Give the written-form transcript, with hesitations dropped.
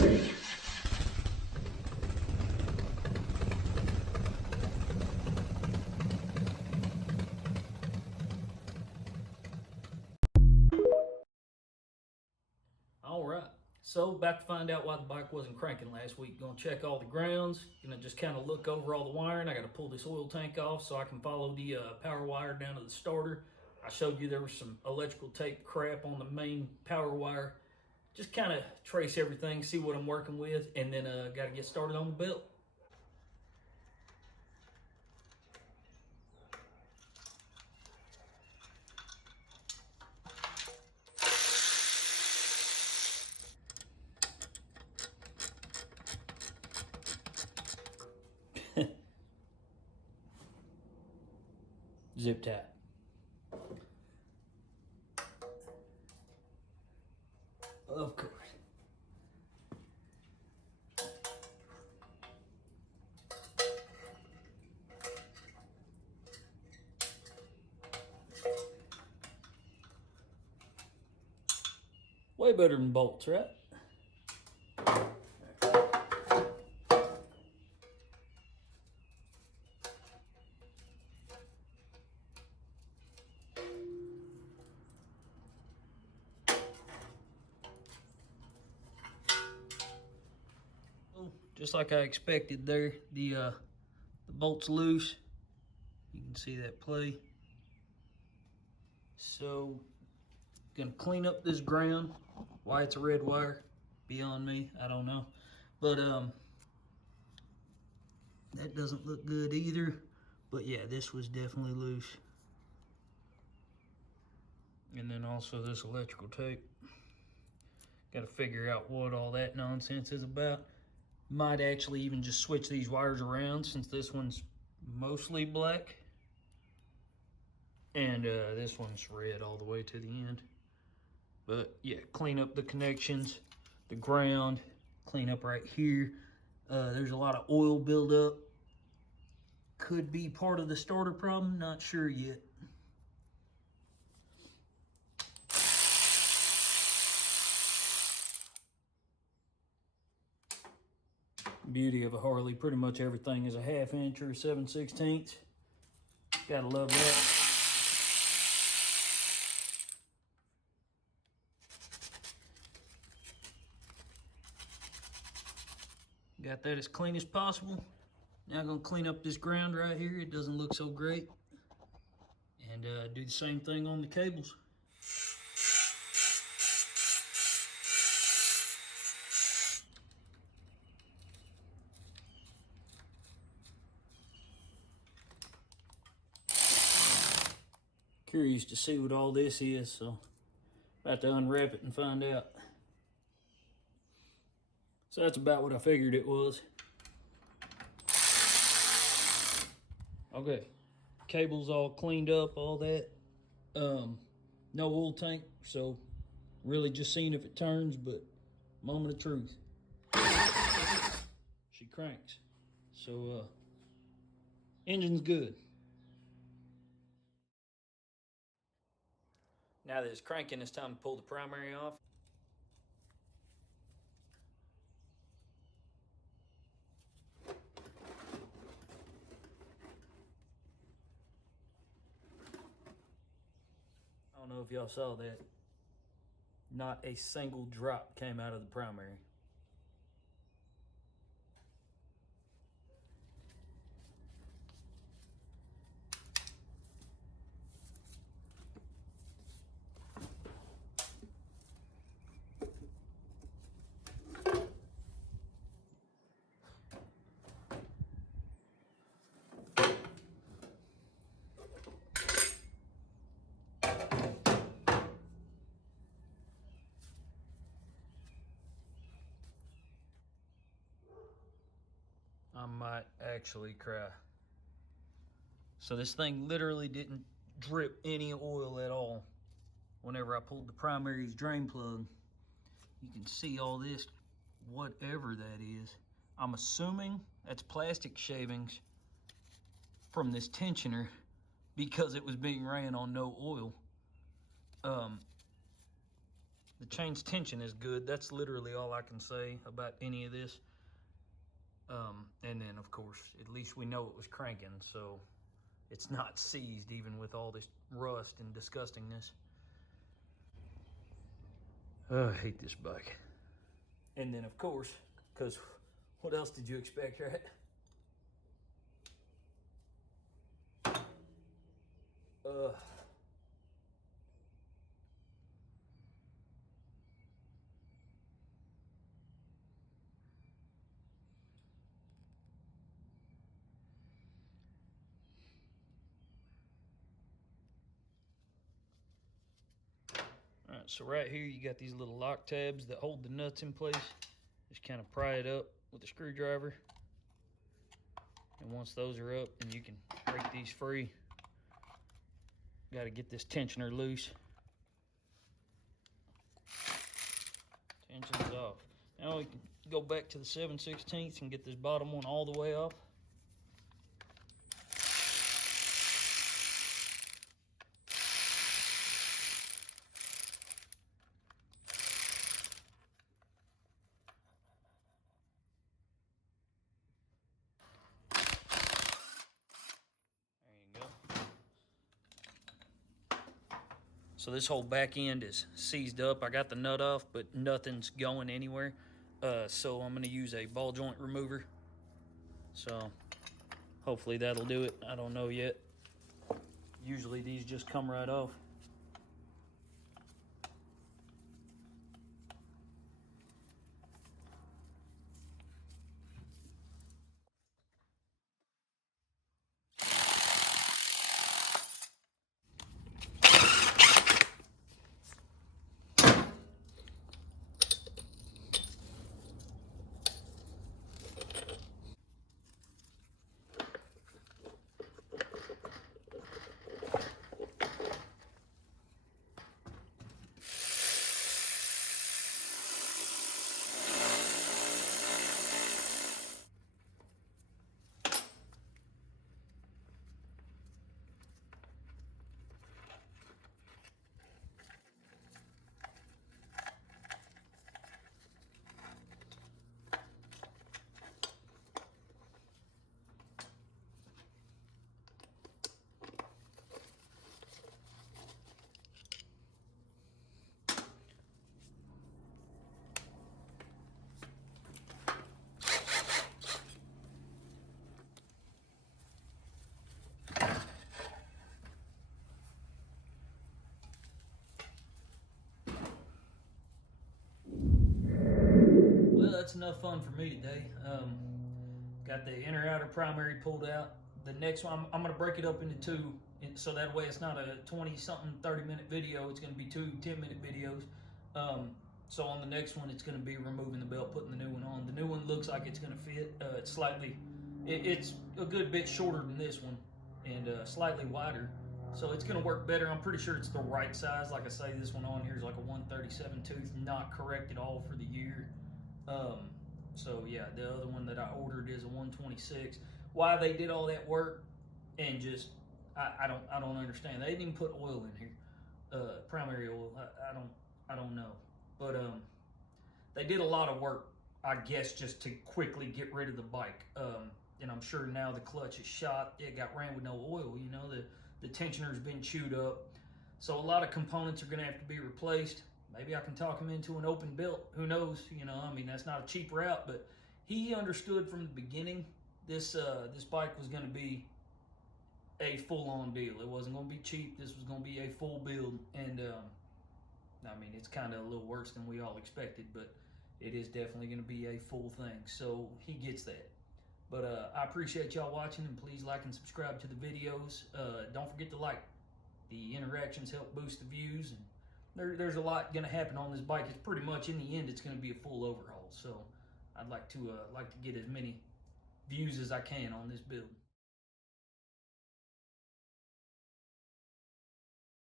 All right, so about to find out why the bike wasn't cranking last week. Gonna check all the grounds, gonna just kind of look over all the wiring. I gotta pull this oil tank off so I can follow the power wire down to the starter. I showed you there was some electrical tape crap on the main power wire. Just kind of trace everything, see what I'm working with, and then gotta get started on the belt. Zip tie. Of course. Way better than bolts, right? Just like I expected there, the bolt's loose. You can see that play. So, gonna clean up this ground. Why it's a red wire, beyond me, I don't know. But that doesn't look good either. But yeah, this was definitely loose. And then also this electrical tape. Got to figure out what all that nonsense is about. Might actually even just switch these wires around since this one's mostly black. And this one's red all the way to the end. But yeah, clean up the connections, the ground, clean up right here. There's a lot of oil buildup. Could be part of the starter problem, not sure yet. Beauty of a Harley, pretty much everything is a 1/2 inch or 7/16. Gotta love that. Got that as clean as possible. Now I'm gonna clean up this ground right here. It doesn't look so great. And do the same thing on the cables. Curious to see what all this is, so about to unwrap it and find out. So that's about what I figured it was. Okay, cables all cleaned up, all that. No oil tank, so really just seeing if it turns, but moment of truth. She cranks. So engine's good. Now that it's cranking, it's time to pull the primary off. I don't know if y'all saw that. Not a single drop came out of the primary. I might actually cry. So this thing literally didn't drip any oil at all. Whenever I pulled the primary's drain plug, you can see all this, whatever that is. I'm assuming that's plastic shavings from this tensioner because it was being ran on no oil. The chain's tension is good. That's literally all I can say about any of this. And then, of course, at least we know it was cranking, so it's not seized even with all this rust and disgustingness. I hate this bike. And then, of course, because what else did you expect, right? All right, so right here you got these little lock tabs that hold the nuts in place. Just kind of pry it up with a screwdriver. And once those are up, then you can break these free. Got to get this tensioner loose. Tension's off. Now we can go back to the 7/16 and get this bottom one all the way off. So this whole back end is seized up. I got the nut off, but nothing's going anywhere. So I'm gonna use a ball joint remover. So hopefully that'll do it. I don't know yet. Usually these just come right off. Well, that's enough fun for me today. Got the inner outer primary pulled out. The next one, I'm going to break it up into two, so that way it's not a 20-something, 30-minute video. It's going to be two 10-minute videos. So on the next one, it's going to be removing the belt, putting the new one on. The new one looks like it's going to fit. It's slightly, it's a good bit shorter than this one, and slightly wider. So it's going to work better. I'm pretty sure it's the right size. Like I say, this one on here is like a 137 tooth, not correct at all for the year. So yeah, the other one that I ordered is a 126. Why they did all that work and just I don't understand. They didn't even put oil in here, primary oil. I don't know, but they did a lot of work, I guess, just to quickly get rid of the bike. And I'm sure now the clutch is shot. It got ran with no oil. You know, the tensioner's been chewed up, so a lot of components are going to have to be replaced. Maybe I can talk him into an open built. Who knows? You know, I mean, that's not a cheap route, but he understood from the beginning this bike was going to be a full-on deal. It wasn't going to be cheap. This was going to be a full build, and I mean, it's kind of a little worse than we all expected, but it is definitely going to be a full thing. So he gets that. But I appreciate y'all watching, and please like and subscribe to the videos. Don't forget to like. The interactions help boost the views, and there's a lot going to happen on this bike. It's pretty much, in the end, it's going to be a full overhaul. So I'd like to get as many views as I can on this build.